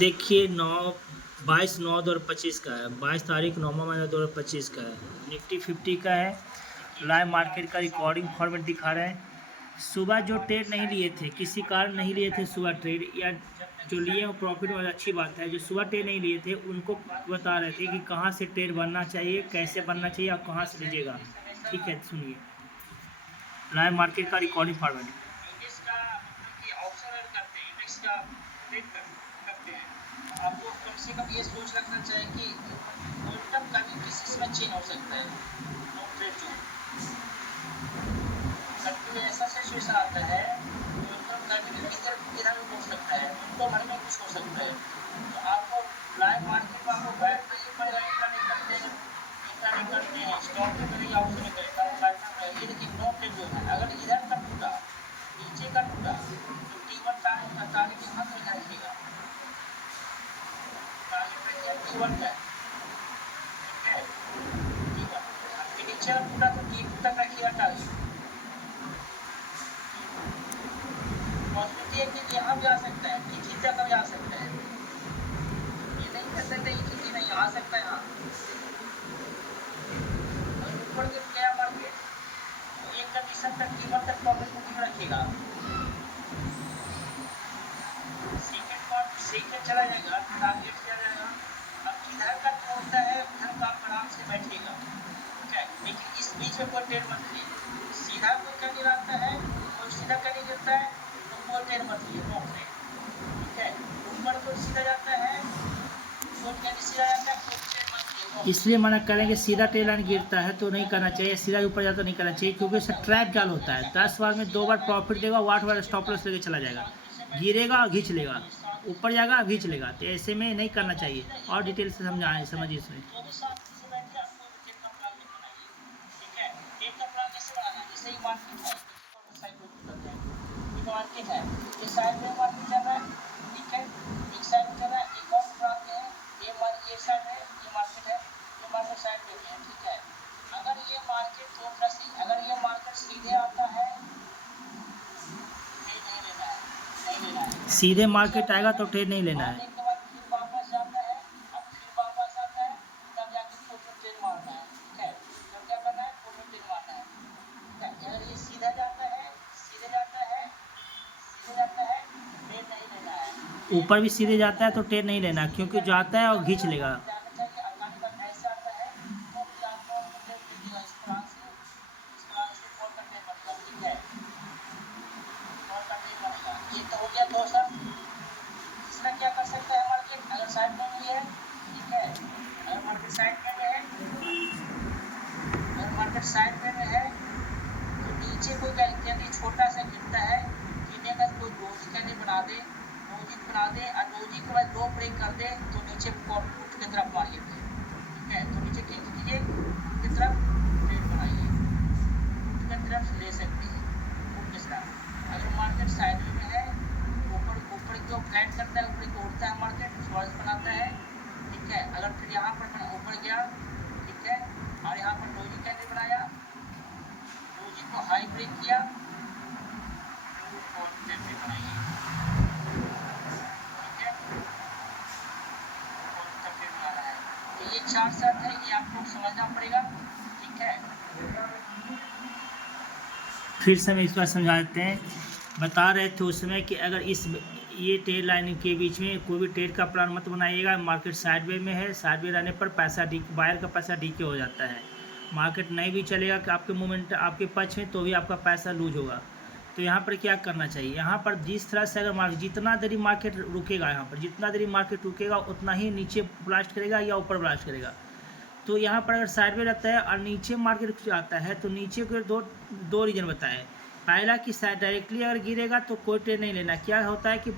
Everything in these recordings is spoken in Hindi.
देखिए 22/9/2025 का है, 22 तारीख 9वां महीना 2025 का है। निफ्टी 50 का है। लाइव मार्केट का रिकॉर्डिंग फॉर्मेट दिखा रहे हैं। सुबह जो ट्रेड नहीं लिए थे, किसी कारण नहीं लिए थे सुबह ट्रेड, या जो लिए वो प्रॉफिट वाला अच्छी बात है। जो सुबह ट्रेड नहीं लिए थे उनको बता रहे थे कि कहाँ से ट्रेड बनना चाहिए, कैसे बनना चाहिए और कहाँ से लीजिएगा। ठीक है, सुनिए लाइव मार्केट का रिकॉर्डिंग फॉर्मेट। इंडेक्स का मतलब कि ऑप्शन रन करते हैं, इंडेक्स का ट्रेड करते हैं, तो आपको कम से कम ये सोच रखना चाहिए कि मोमेंटम कभी किसी समय चेंज हो सकता है। नो ट्रेड जो कभी ऐसा सिचुएशन आता है, मोमेंटम कभी भी इधर इधर भी हो सकता है, उनको मन में कुछ हो सकता है। तो आपको लाइव मार्केट में आपको बैठना ही पड़ेगा। इंट्राडे करते हैं स्टॉक में करेंगे, ऑप्शन में करेंगे, आपको बैठना पड़ेगा। ये देखिए नो ट्रेड जो है, अगर इधर का टूटा, नीचे का टूटा, तो T1 टारगेट यहाँ पे लगा रखिएगा। टारगेट रखिए T1 का, ठीक है, T1। आपके नीचे का टूटा तो T2 तक रखिएगा टारगेट। पॉसिबिलिटी है कि यहाँ भी आ सकता है, T3 तक भी आ सकता है। ये नहीं कर सकते T3 नहीं आ सकता है यहाँ। और ऊपर के गया मार्केट तो एक कंडीशन तक T1 तक प्रॉफिट बुकिंग रखिएगा। सेकंड चला जाएगा, टारगेट किया जाएगा। अब इधर का होता है, उधर का आप आराम से बैठिएगा, ठीक है। लेकिन इस बीच में कोई ट्रेड मत लीजिए। सीधा कोई कैंडल आता है, कोई सीधा कैंडल गिरता है, तो कोई ट्रेड मत लीजिए, नो ट्रेड, ठीक है। ऊपर कोई सीधा जाता है, कोई कैंडल सीधा जाता है, कोई ट्रेड मत लीजिए। इसलिए मना करेंगे सीधा ट्रेड लाइन गिरता है तो नहीं करना चाहिए, सीधा ऊपर जाता नहीं करना चाहिए, क्योंकि इससे ट्रैप जाल होता है। 10 बार में 2 बार प्रॉफिट देगा, 8 बार स्टॉप लॉस लेके चला जाएगा, गिरेगा और खींच लेगा, ऊपर जाएगा खींच लेगा। तो ऐसे में नहीं करना चाहिए। और डिटेल से समझिए इसमें। तो भी साथ से बैठ के आपको ट्रेड का प्लान बनाइए, ठीक है। ट्रेड का प्लान कैसे बनाना है? जैसे ही मार्केट है, साइड में करते हैं, ये मार्केट है, ये साइड में मार्केट चल रहा है, ठीक है, एक साइड में चल रहा है, एक और बनाते हैं, ये साइड है, ये मार्केट है, ये मार्केट साइड में है, ठीक है। अगर ये मार्केट तो प्लस, अगर ये मार्केट सीधे आता है, ट्रेड नहीं लेना है, नहीं लेना है। सीधे मार्केट आएगा तो ट्रेड नहीं लेना है। आने के बाद फिर वापस जाता है, अब फिर वापस आता है, तब जाके फोटो ट्रेड मारना है, ठीक है। तब क्या करना है? फोटो ट्रेड मारना है, ठीक है। अगर ये सीधा जाता है, सीधे जाता है, सीधे जाता है, ट्रेड नहीं लेना है। ऊपर भी सीधे जाता है तो ट्रेड नहीं लेना, क्योंकि जो आता है और खींच लेगा। जाना चाहिए, अचानक बात ऐसा आता है तो फिर आपको ट्रेड लीजिएगा। इस प्लान से कॉल करते हैं मतलब, ठीक है, कॉल करते ही बनेगा। ये तो हो गया दो शर्त। तीसरा क्या कर सकता है मार्केट? अगर साइड में भी है, ठीक है, अगर मार्केट साइड में है, अगर मार्केट साइड में है तो नीचे कोई कैंडल छोटा सा गिरता है, गिरने का कोई डोजी कैंडल बना दे, डोजी बना दे, और डोजी के बाद 2 ब्रेक कर दे तो नीचे पुट की तरफ मारिए, ठीक है। तो नीचे क्या कीजिए, पुट की तरफ ट्रेड बनाइए, पुट की तरफ ले सकते हैं, पुट की तरफ। अगर मार्केट साइड में है, ऊपर जो फ्लैट करता है, ऊपर को उड़ता है मार्केट, स्वागत बनाता है, ठीक है। अगर फिर यहाँ पर ऊपर गया, ठीक है, और यहाँ पर डोजी कैंडल बनाया, डोजी को हाई ब्रेक किया, और ट्रेड भी बनाइए, ठीक है, और ट्रेड बनाना है। तो ये 4 शर्त है, ये आपको समझना पड़ेगा, ठीक है। फिर से हम इस बार समझा देते हैं। बता रहे थे उस समय कि अगर ये ट्रेड लाइन के बीच में कोई भी ट्रेड का प्लान मत बनाइएगा। मार्केट साइडवे में है, साइडवे रहने पर बायर का पैसा डीके हो जाता है। मार्केट नहीं भी चलेगा कि आपके मूवमेंट आपके पक्ष में, तो भी आपका पैसा लूज होगा। तो यहाँ पर क्या करना चाहिए? यहाँ पर जिस तरह से अगर जितना देरी मार्केट रुकेगा, यहाँ पर जितना देरी मार्केट रुकेगा उतना ही नीचे ब्लास्ट करेगा या ऊपर ब्लास्ट करेगा। तो यहाँ पर अगर साइड में रहता है और नीचे मार्केट आता है तो नीचे के दो रीजन बताए। पहला कि डायरेक्टली अगर गिरेगा तो कोई ट्रेड नहीं लेना। क्या होता है कि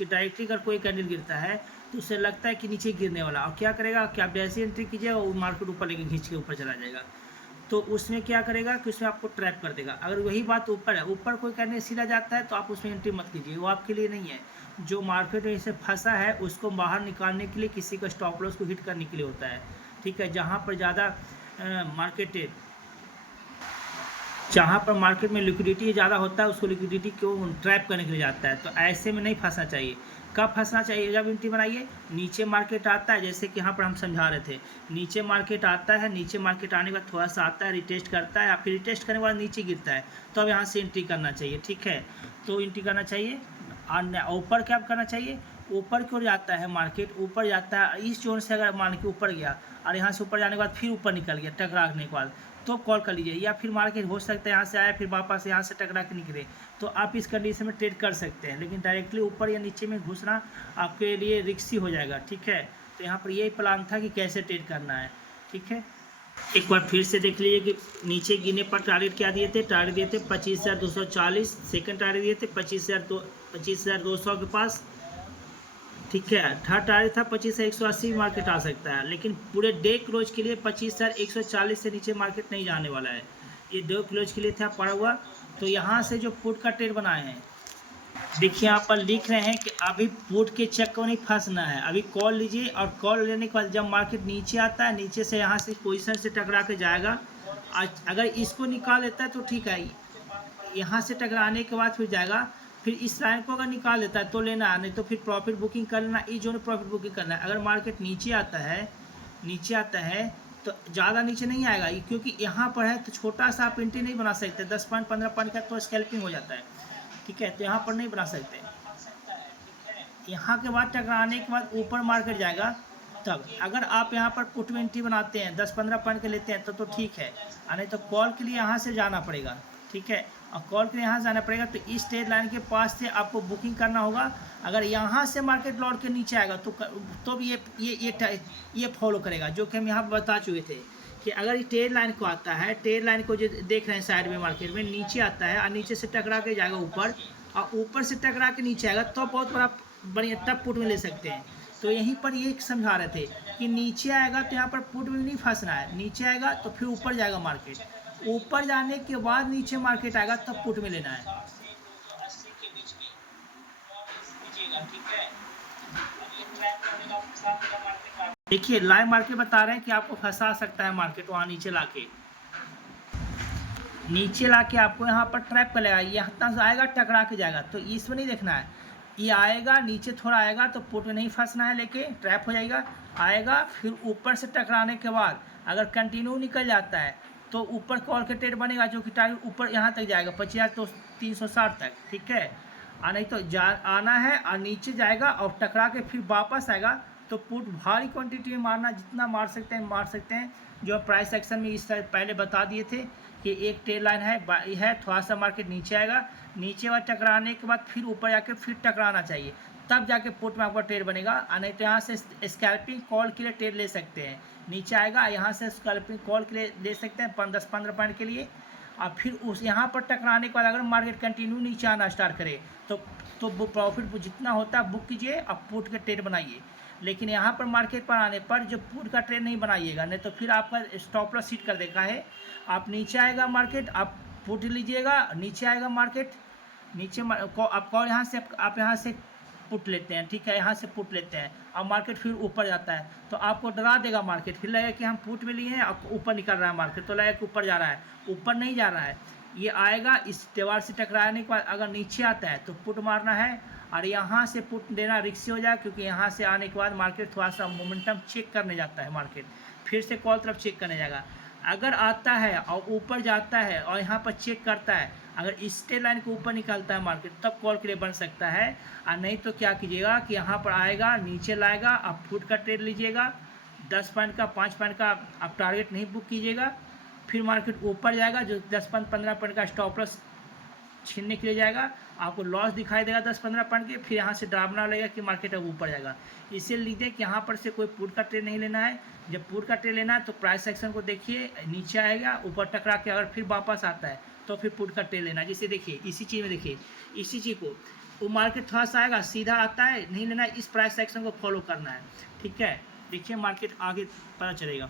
डायरेक्टली अगर कोई कैंडल गिरता है तो उससे लगता है कि नीचे गिरने वाला, और क्या करेगा कि आप जैसे एंट्री कीजिएगा वो मार्केट ऊपर लेके खींच के ऊपर चला जाएगा। तो उसमें क्या करेगा कि उसमें आपको ट्रैप कर देगा। अगर वही बात ऊपर है, ऊपर कोई कैंडल सीधा जाता है तो आप उसमें एंट्री मत कीजिए, वो आपके लिए नहीं है। जो मार्केट में इसे फंसा है उसको बाहर निकालने के लिए, किसी का स्टॉप लॉस को हिट करने के लिए होता है, ठीक है। जहाँ पर मार्केट में लिक्विडिटी ज़्यादा होता है उसको लिक्विडिटी को ट्रैप करने के लिए जाता है। तो ऐसे में नहीं फंसना चाहिए। कब फंसना चाहिए जब एंट्री बनाइए? नीचे मार्केट आता है, जैसे कि यहाँ पर हम समझा रहे थे, नीचे मार्केट आता है, नीचे मार्केट आने के बाद थोड़ा सा आता है, रिटेस्ट करता है, फिर रिटेस्ट करने के बाद नीचे गिरता है, तो अब यहाँ से एंट्री करना चाहिए। ठीक है, तो एंट्री करना चाहिए। और ऊपर क्या करना चाहिए? ऊपर की ओर जाता है मार्केट, ऊपर जाता है, इस जोन से अगर मान के ऊपर गया और यहाँ से ऊपर जाने के बाद फिर ऊपर निकल गया टकराने के बाद, तो कॉल कर लीजिए। या फिर मार्केट हो सकता है यहाँ से आया फिर वापस यहाँ से टकरा के निकले, तो आप इस कंडीशन में ट्रेड कर सकते हैं। लेकिन डायरेक्टली ऊपर या नीचे में घुसना आपके लिए रिस्की हो जाएगा। ठीक है, तो यहाँ पर यही प्लान था कि कैसे ट्रेड करना है। ठीक है, एक बार फिर से देख लीजिए कि नीचे गिरने पर टारगेट क्या दिए थे? टारगेट दिए थे 25,240, सेकंड टारगेट दिए थे 25,200 के पास। ठीक है, थर्ड टारगेट था 25,180 मार्केट आ सकता है, लेकिन पूरे डे क्लोज के लिए 25,140 से नीचे मार्केट नहीं जाने वाला है। ये डे क्लोज के लिए था पड़ा हुआ। तो यहाँ से जो पुट का ट्रेड बनाए हैं, देखिए यहाँ पर लिख रहे हैं कि अभी पुट के चक्कर में नहीं फंसना है, अभी कॉल लीजिए और कॉल लेने के बाद जब मार्केट नीचे आता है, नीचे से यहाँ से पोजीशन से टकरा के जाएगा। अगर इसको निकाल लेता है तो ठीक है, यहाँ से टकराने के बाद फिर जाएगा, फिर इस लाइन को अगर निकाल देता है तो लेना है, नहीं तो फिर प्रॉफिट बुकिंग कर लेना, इस जोन प्रॉफिट बुकिंग करना है। अगर मार्केट नीचे आता है तो ज़्यादा नीचे नहीं आएगा, क्योंकि यहाँ पर है तो छोटा सा आप एंट्री नहीं बना सकते, 10 पॉइंट 15 पॉइंट का तो स्कैल्पिंग हो जाता है। ठीक है, तो यहाँ पर नहीं बना सकते। यहाँ के बाद टकराने के बाद ऊपर मार्केट जाएगा, तब अगर आप यहाँ पर पुट में एंट्री बनाते हैं 10-15 पॉइंट के लेते हैं तो ठीक है, और नहीं तो कॉल के लिए यहाँ से जाना पड़ेगा। ठीक है, और कॉल के लिए यहाँ जाना पड़ेगा, तो इस ट्रेड लाइन के पास से आपको बुकिंग करना होगा। अगर यहाँ से मार्केट लौट के नीचे आएगा तो भी ये फॉलो करेगा, जो कि हम यहाँ पर बता चुके थे कि अगर ये ट्रेड लाइन को आता है, ट्रेड लाइन को जो देख रहे हैं साइड में मार्केट में नीचे आता है और नीचे से टकरा के जाएगा ऊपर, और ऊपर से टकरा के नीचे आएगा तो बहुत बड़ा बढ़िया तब पुट में ले सकते हैं। तो यहीं पर ये समझा रहे थे कि नीचे आएगा तो यहाँ पर पुट में नहीं फंसना है, नीचे आएगा तो फिर ऊपर जाएगा मार्केट, ऊपर जाने के बाद नीचे मार्केट आएगा तब पुट में लेना है। देखिए लाइव मार्केट बता रहे हैं कि आपको फंसा सकता है मार्केट, वहाँ नीचे लाके आपको यहाँ पर ट्रैप कर लेगा, यहाँ तक आएगा टकरा के जाएगा, तो इसमें नहीं देखना है। ये आएगा नीचे थोड़ा आएगा तो पुट में नहीं फंसना है, लेके ट्रैप हो जाएगा, आएगा फिर ऊपर से टकराने के बाद अगर कंटिन्यू निकल जाता है तो ऊपर कॉल के ट्रेड बनेगा, जो कि टारगेट ऊपर यहाँ तक जाएगा 25,360 तक। ठीक है, और नहीं तो आना है और नीचे जाएगा और टकरा के फिर वापस आएगा, तो पुट भारी क्वांटिटी में मारना, जितना मार सकते हैं। जो प्राइस एक्शन में इस पहले बता दिए थे कि एक ट्रेड लाइन है थोड़ा सा मार्केट नीचे आएगा, नीचे वाला टकराने के बाद फिर ऊपर जाके फिर टकराना चाहिए, तब जाके पुट में आपका ट्रेड बनेगा। और नहीं तो यहाँ से स्कैल्पिंग कॉल के लिए ट्रेड ले सकते हैं, नीचे आएगा यहाँ से स्कैल्पिंग कॉल के लिए ले सकते हैं 10-15 पॉइंट के लिए, और फिर उस यहाँ पर टकराने के बाद अगर मार्केट कंटिन्यू नीचे आना स्टार्ट करे तो प्रॉफिट जितना होता है बुक कीजिए और पुट के ट्रेड बनाइए। लेकिन यहाँ पर मार्केट पर आने पर जो पुट का ट्रेड नहीं बनाइएगा, नहीं तो फिर आपका स्टॉप लॉस हिट कर देगा है। आप नीचे आएगा मार्केट, आप पुट लीजिएगा, नीचे आएगा मार्केट, नीचे आप कॉल यहाँ से पुट लेते हैं। ठीक है, यहाँ से पुट लेते हैं और मार्केट फिर ऊपर जाता है तो आपको डरा देगा मार्केट, फिर लगेगा कि हम पुट में लिए हैं और ऊपर निकल रहा है मार्केट, तो लगेगा कि ऊपर जा रहा है, ऊपर नहीं जा रहा है। ये आएगा इस दीवार से टकराने के बाद अगर नीचे आता है तो पुट मारना है, और यहाँ से पुट देना रिस्की हो जाए, क्योंकि यहाँ से आने के बाद मार्केट थोड़ा सा मोमेंटम चेक करने जाता है, मार्केट फिर से कॉल तरफ चेक करने जाएगा। अगर आता है और ऊपर जाता है और यहाँ पर चेक करता है, अगर इस ट्रेड लाइन के ऊपर निकलता है मार्केट, तब कॉल के लिए बन सकता है। और नहीं तो क्या कीजिएगा कि यहाँ पर आएगा नीचे लाएगा, आप पुट का ट्रेड लीजिएगा, 10 पॉइंट का 5 पॉइंट का आप टारगेट नहीं बुक कीजिएगा, फिर मार्केट ऊपर जाएगा, जो 10-15 पॉइंट का स्टॉप लॉस छीनने के लिए जाएगा, आपको लॉस दिखाई देगा 10-15 पॉइंट के, फिर यहाँ से डरावना लगेगा कि मार्केट अब ऊपर जाएगा। इसे लीजिए कि यहाँ पर से कोई पुट का ट्रेड नहीं लेना है। जब पुट का ट्रेड लेना है तो प्राइस सेक्शन को देखिए, नीचे आएगा ऊपर टकरा के अगर फिर वापस आता है तो फिर पुट का ट्रेड लेना है। जिसे देखिए इसी चीज़ में, देखिए इसी चीज़ को, वो मार्केट थोड़ा सा आएगा सीधा आता है, नहीं लेना है, इस प्राइस सेक्शन को फॉलो करना है। ठीक है, देखिए मार्केट आगे पता चलेगा।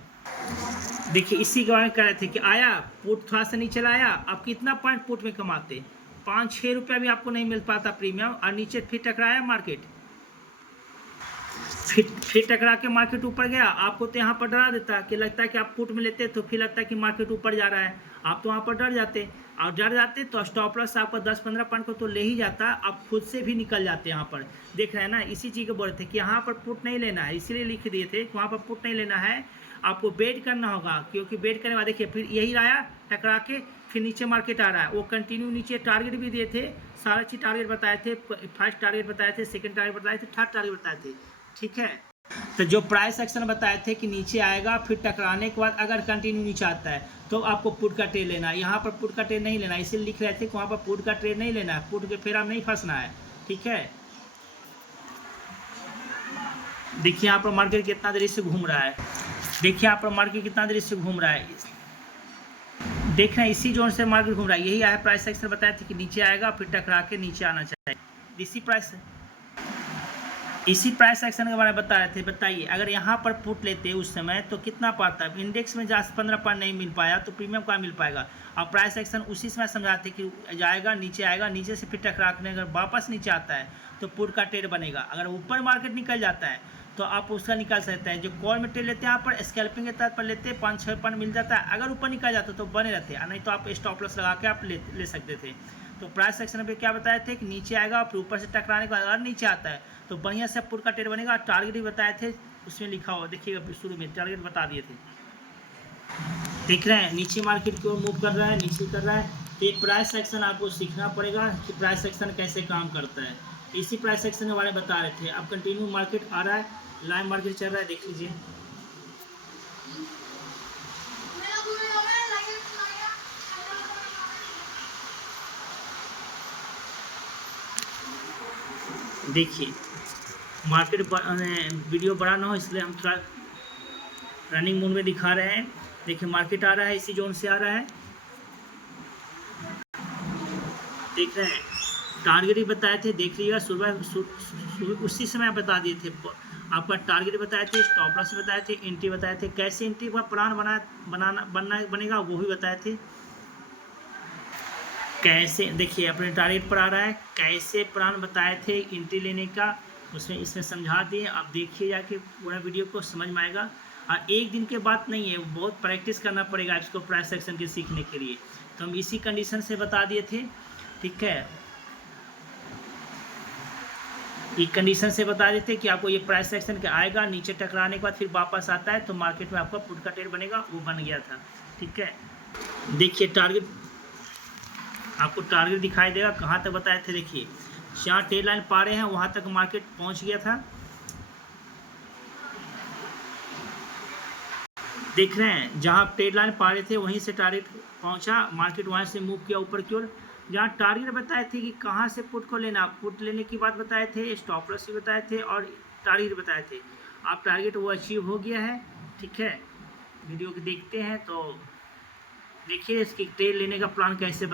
देखिए इसी के बारे में कह रहे थे कि आया पुट थोड़ा सा नीचे लाया, आप कितना पॉइंट पुट में कमाते, 5-6 रुपया भी आपको नहीं मिल पाता प्रीमियम, और नीचे फिर टकराया मार्केट, फिर टकरा के मार्केट ऊपर गया, आपको तो यहाँ पर डरा देता कि लगता है कि आप पुट में लेते तो फिर लगता है कि मार्केट ऊपर जा रहा है, आप तो वहाँ पर डर जाते, और डर जाते तो स्टॉप लॉस आपका 10-15 पॉइंट को तो ले ही जाता, आप खुद से भी निकल जाते। यहाँ पर देख रहे हैं ना, इसी चीज़ को बोल रहे थे कि यहाँ पर पुट नहीं लेना है, इसीलिए लिख दिए थे कि वहाँ पर पुट नहीं लेना है, आपको वेट करना होगा, क्योंकि वेट करने बाद देखिए फिर यही आया टकरा के, फिर नीचे मार्केट आ रहा है, वो कंटिन्यू नीचे टारगेट भी दिए थे, सारा चीज़ टारगेट बताए थे, फर्स्ट टारगेट बताए थे, सेकंड टारगेट बताए थे, थर्ड टारगेट बताए थे, ठीक है। तो जो प्राइस एक्शन बताए थे कि नीचे आएगा, फिर टकराने के बाद अगर कंटिन्यू नीचे आता है तो आपको पुट का ट्रेड लेना है, यहाँ पर पुट का ट्रेड नहीं लेना, इसीलिए लिख रहे थे कि वहाँ पर पुट का ट्रेड नहीं लेना है, पुट के फेरा में नहीं फंसना है, ठीक है। देखिए यहाँ पर मार्केट कितना देरी से घूम रहा है, देखिए यहाँ पर मार्केट कितना देरी से घूम रहा है, देख रहे हैं इसी जोन से मार्केट घूम रहा है, यही आया प्राइस एक्शन बताए थे कि नीचे आएगा, फिर टकरा के नीचे आना चाहिए, इसी प्राइस एक्शन के बारे में बता रहे थे। बताइए अगर यहाँ पर पुट लेते उस समय तो कितना पाता है, इंडेक्स में जहाँ 15 पॉइंट नहीं मिल पाया तो प्रीमियम कहाँ मिल पाएगा, और प्राइस एक्शन उसी समय समझाते कि जाएगा, नीचे आएगा, नीचे से फिर टकराने अगर वापस नीचे आता है तो पुट का ट्रेड बनेगा, अगर ऊपर मार्केट निकल जाता है तो आप उसका निकाल सकते हैं। जो कॉल में ट्रेड लेते हैं यहाँ पर स्कैल्पिंग के तहत पर लेते हैं, 5-6 पॉइंट मिल जाता है, अगर ऊपर निकल जाता तो बने रहते हैं, नहीं तो आप स्टॉप लॉस लगा के आप ले सकते थे। तो प्राइस सेक्शन पे क्या बताए थे कि नीचे आएगा, फिर ऊपर से टकराने के बाद अगर नीचे आता है तो बढ़िया से पुट का ट्रेड बनेगा। टारगेट भी बताए थे, उसमें लिखा हुआ देखिएगा, शुरू में टारगेट बता दिए थे, देख रहे हैं नीचे मार्केट की ओर मूव कर रहा है, नीचे कर रहा है, तो ये प्राइस सेक्शन आपको सीखना पड़ेगा कि प्राइस सेक्शन कैसे काम करता है। इसी प्राइस सेक्शन के बारे में बता रहे थे। अब कंटिन्यू मार्केट आ रहा है, लाइव मार्केट चल रहा है, देख लीजिए। देखिए मार्केट वीडियो बड़ा ना हो इसलिए हम थोड़ा रनिंग मोड में दिखा रहे हैं। देखिए मार्केट आ रहा है, इसी जोन से आ रहा है, देख रहे हैं, टारगेट भी बताए थे, देख लीजिएगा, सुबह उसी समय बता दिए थे, आपका टारगेट बताए थे, स्टॉप लॉस बताए थे, एंट्री बताए थे, कैसे एंट्री का प्लान बनेगा वो भी बताए थे, कैसे देखिए अपने टारगेट पर आ रहा है, कैसे प्लान बताए थे एंट्री लेने का, उसमें इसमें समझा दिए। आप देखिए जाके पूरा वीडियो को समझ में आएगा, और एक दिन के बात नहीं है, बहुत प्रैक्टिस करना पड़ेगा इसको प्राइस सेक्शन के सीखने के लिए। तो हम इसी कंडीशन से बता दिए थे, ठीक है, एक कंडीशन से बता देते कि आपको ये प्राइस सेक्शन के आएगा, नीचे टकराने के बाद फिर वापस आता है तो मार्केट में आपका पुट का ट्रेड बनेगा, वो बन गया था, ठीक है। देखिए टारगेट, आपको टारगेट दिखाई देगा, कहाँ तक बताए थे, देखिए जहाँ ट्रेड लाइन पा रहे हैं वहाँ तक मार्केट पहुँच गया था, देख रहे हैं, जहाँ ट्रेड लाइन पा रहे थे वहीं से टारगेट पहुँचा, मार्केट वहाँ से मूव किया ऊपर की ओर। जहाँ टारगेट बताए थे कि कहाँ से पुट को लेना, पुट लेने की बात बताए थे, स्टॉप लॉस भी बताए थे और टारगेट बताए थे। आप टारगेट वो अचीव हो गया है, ठीक है। वीडियो को देखते हैं तो देखिए इसकी ट्रेड लेने का प्लान कैसे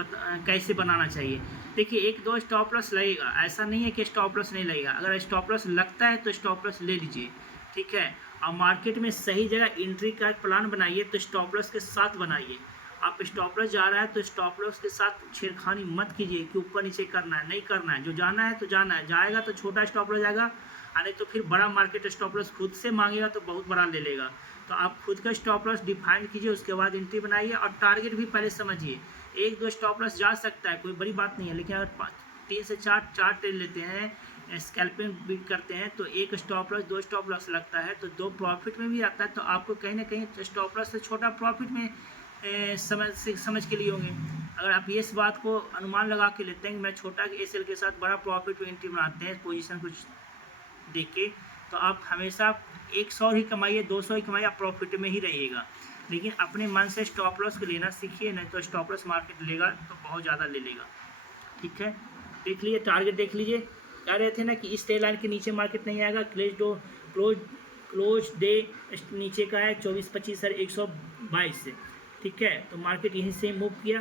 बनाना चाहिए। देखिए 1-2 स्टॉप लॉस लगेगा, ऐसा नहीं है कि स्टॉप लॉस नहीं लगेगा, अगर स्टॉप लॉस लगता है तो स्टॉप लॉस ले लीजिए, ठीक है। और मार्केट में सही जगह एंट्री का प्लान बनाइए तो स्टॉप लॉस के साथ बनाइए। आप स्टॉप लॉस जा रहा है तो स्टॉप लॉस के साथ छेड़खानी मत कीजिए कि ऊपर नीचे करना है, नहीं करना है, जो जाना है तो जाना है, जाएगा तो छोटा स्टॉप लॉस जाएगा, नहीं तो फिर बड़ा मार्केट स्टॉप लॉस खुद से मांगेगा तो बहुत बड़ा ले लेगा। तो आप खुद का स्टॉप लॉस डिफाइन कीजिए, उसके बाद एंट्री बनाइए और टारगेट भी पहले समझिए। 1-2 स्टॉप लॉस जा सकता है, कोई बड़ी बात नहीं है, लेकिन अगर 3 से 4 ट्रेड लेते हैं, स्कैल्पिंग भी करते हैं तो 1 स्टॉप लॉस 2 स्टॉप लॉस लगता है तो 2 प्रॉफिट में भी आता है, तो आपको कहीं ना कहीं स्टॉप लॉस से छोटा प्रॉफिट में समझ के लिए होंगे। अगर आप इस बात को अनुमान लगा के लेते हैं कि मैं छोटा एसएल के साथ बड़ा प्रॉफिट में एंट्री बनाते हैं पोजीशन कुछ देख के, तो आप हमेशा 100 ही कमाइए, 200 ही कमाइए, आप प्रॉफिट में ही रहिएगा। लेकिन अपने मन से स्टॉप लॉस को लेना सीखिए, नहीं तो स्टॉप लॉस मार्केट लेगा तो बहुत ज़्यादा ले लेगा, ठीक है। देख लीजिए टारगेट, देख लीजिए, कह रहे थे ना कि इस ट्रेड लाइन के नीचे मार्केट नहीं आएगा, क्लोज डे नीचे का है 24-25 122 से, ठीक है। तो मार्केट यहीं से मूव किया,